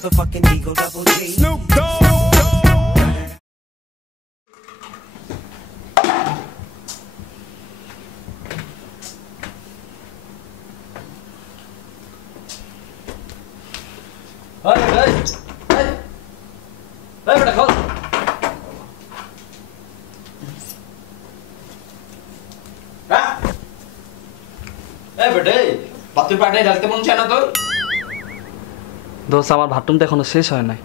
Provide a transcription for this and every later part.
motherfucking Eagle Double G. Snoop Dogg. বেটা খোল বেটে বাতুর পাটায় ঢালতে মন চায় না তোর দোস্ত আমার ভাতটুম তো এখনো শেষ হয় নাই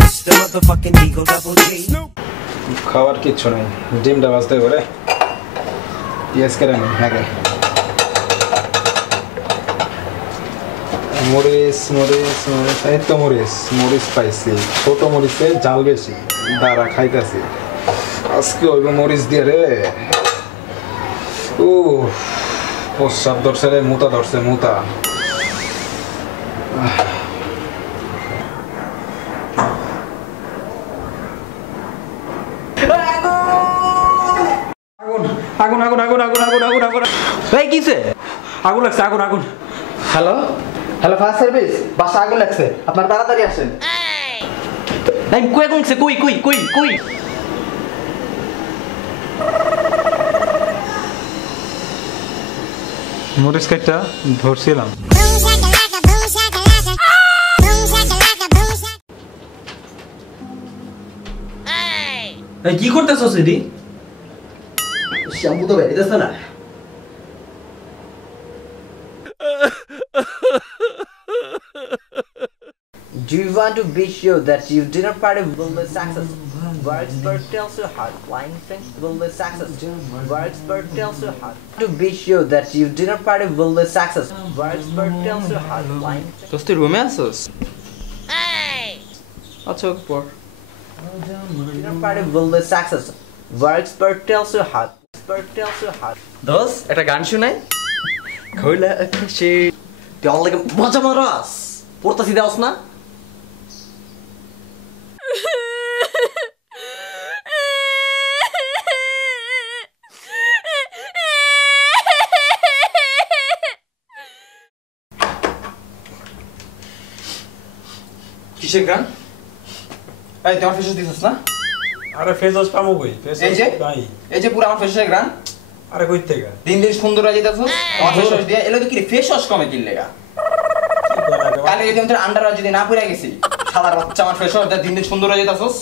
It's the motherfucking Eagle Double G. খাওয়ার কিচ্ছু নেই ডিমটা বাজতে করে পিঁয়াজ কেটে নেই আগে মরিচ মরিচ মরিচ এই তো মরিচ মরিচ পাইছি ছোট মরিচে জাল বেশি দাঁড়া খাইতেছি আজকে ওইব মরিচ দিয়ে রে ও প্রস্রাব ধরছে রে মুতা ধরছে মুতা আগুন আগুন আগুন আগুন আগুন আগুন আগুন এই কিসে আগুন লাগছে আগুন আগুন হ্যালো হ্যালো ফায়ার সার্ভিস বাসা আগুন লাগছে আপনারা তাড়াতাড়ি আসেন এই কই আগুন লাগছে কই কই কই কই মরিচ কাইটা ধরছিলাম এই কি করতেছস এডি শ্যাম্পু তো বেরিয়েছে না Do you want to be sure that your dinner party will be successful? Worksburg tells you how flying things will be successful. Worksburg tells you how to be sure that your dinner party will be successful. Worksburg tells you how flying things. দোস্ত তুই রুমে আছিস আচ্ছা পর Dinner party will be successful. Worksburg tells you how. Worksburg tells you how. দোস্ত একটা গান শুনাই খোলা আকাশে তুই আমার লাগে মজা মারাস পড়তাছি দেওস না কিসের গান এই তোমার ফেস দিছস না আরে ফেস পামু কই ফেস এই যে নাই এই যে পুরো আমার ফেসের গান আরে কই থেকে দিন দিন সুন্দর হয়ে যাইতাছস আমার ফেস ওয়াশ দিয়া এলো তো কি ফেস ওয়াশ কমে কিল লাগা কালে যদি আমি তোর আন্ডার যদি না পড়ে গেছি শালার বাচ্চা আমার ফেস ওয়াশ দিন দিন সুন্দর হয়ে যাইতাছস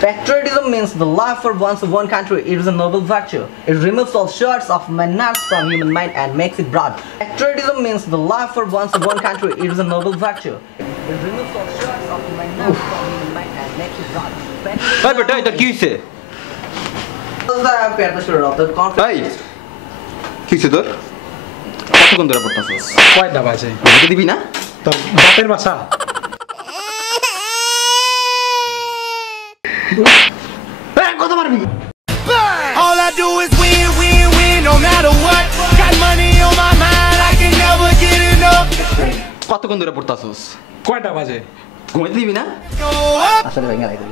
Patriotism means the love for one's one country. It is a noble virtue. It removes all sorts of manners from human mind and makes it broad. Patriotism means the love for one's one country. It is a noble virtue. It removes all sorts of manners from human mind and makes it broad. এই বেটা এটা কি হইছে এই কি হইছে তোর কতক্ষণ ধরে পড়তাছস কয়টা বাজে আমাকে দিবি না তোর বাপের বাসা কত মারবি All I do is win, win, win, no matter what. Got money on my mind, I can never get enough. কতক্ষণ ধরে পড়তাছস কয়টা বাজে ঘুমাইতে দিবি না Go up. আসলে ভেঙে লাগে